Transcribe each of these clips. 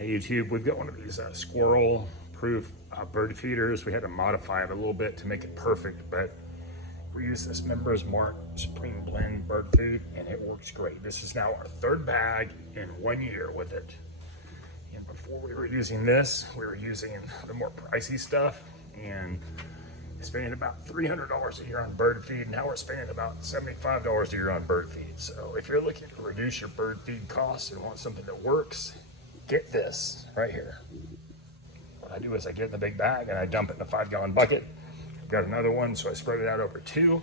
Hey YouTube, we've got one of these squirrel proof bird feeders. We had to modify it a little bit to make it perfect, but we use this Members Mark Supreme Blend bird food and it works great. This is now our third bag in 1 year with it. And before we were using this, we were using the more pricey stuff and spending about $300 a year on bird feed. Now we're spending about $75 a year on bird feed. So if you're looking to reduce your bird feed costs and want something that works, get this right here. What I do is I get in the big bag and I dump it in a 5-gallon bucket. I've got another one, so I spread it out over 2.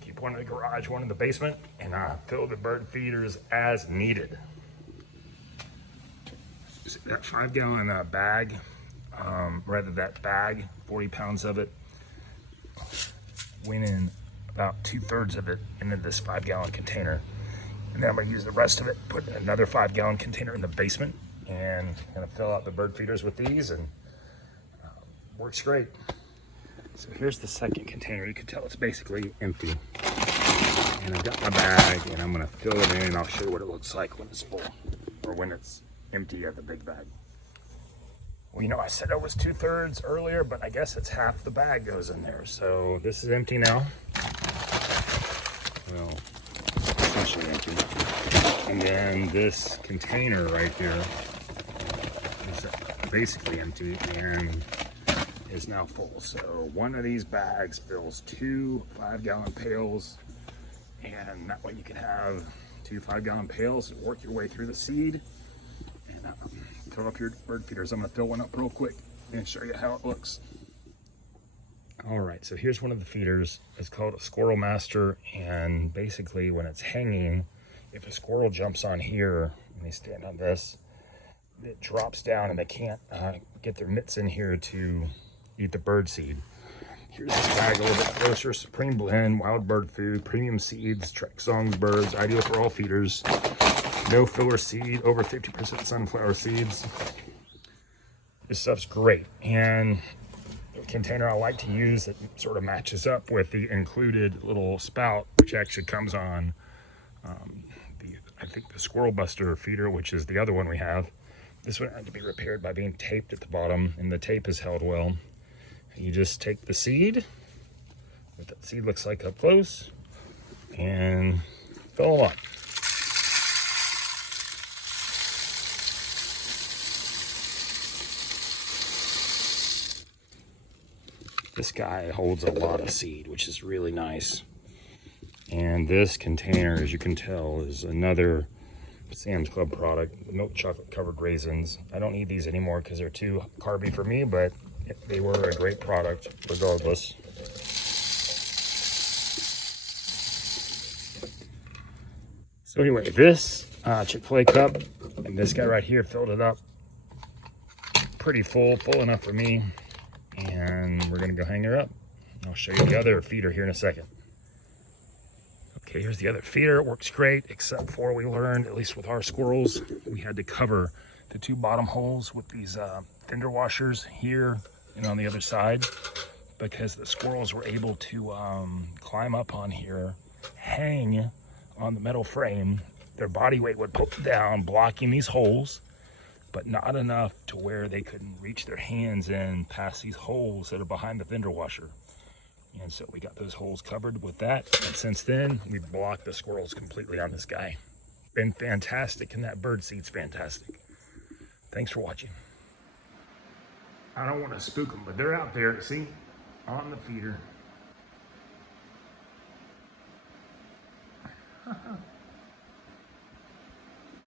Keep one in the garage, one in the basement, and I fill the bird feeders as needed. So that 5-gallon bag, that bag, 40 pounds of it, went in about 2/3 of it into this 5-gallon container. And then I'm gonna use the rest of it, put another 5-gallon container in the basement, and gonna fill out the bird feeders with these, and works great. So here's the second container. You can tell it's basically empty. And I've got my bag and I'm gonna fill it in and I'll show you what it looks like when it's full or when it's empty at the big bag. Well, you know, I said it was 2/3 earlier, but I guess it's half the bag goes in there. So this is empty now. Well, essentially empty. And then this container right here is basically empty and is now full. So one of these bags fills 2 5-gallon pails, and that way you can have 2 5-gallon pails and work your way through the seed and fill up your bird feeders. I'm going to fill one up real quick and show you how it looks. All right, so here's one of the feeders. It's called a Squirrel Master, and basically when it's hanging, if a squirrel jumps on here and they stand on this, it drops down and they can't get their mitts in here to eat the bird seed. Here's this bag a little bit closer. Supreme Blend, wild bird food, premium seeds, Trek Songbirds, ideal for all feeders. No filler seed, over 50% sunflower seeds. This stuff's great. And the container I like to use that sort of matches up with the included little spout, which actually comes on I think the Squirrel Buster feeder, which is the other one we have. This one had to be repaired by being taped at the bottom, and the tape is held well. You just take the seed, what that seed looks like up close, and fill them up. This guy holds a lot of seed, which is really nice. And this container, as you can tell, is another Sam's Club product, milk chocolate covered raisins. I don't need these anymore because they're too carby for me, but they were a great product regardless. So anyway, this Chick-fil-A cup and this guy right here filled it up pretty full enough for me. And we're gonna go hang her up. I'll show you the other feeder here in a second. Okay, here's the other feeder. It works great, except for we learned, at least with our squirrels, we had to cover the 2 bottom holes with these fender washers here and on the other side, because the squirrels were able to climb up on here, hang on the metal frame. Their body weight would pull down, blocking these holes, but not enough to where they couldn't reach their hands in past these holes that are behind the fender washer. And so we got those holes covered with that. And since then, we've blocked the squirrels completely on this guy. Been fantastic, and that bird seed's fantastic. Thanks for watching. I don't want to spook them, but they're out there, see, on the feeder.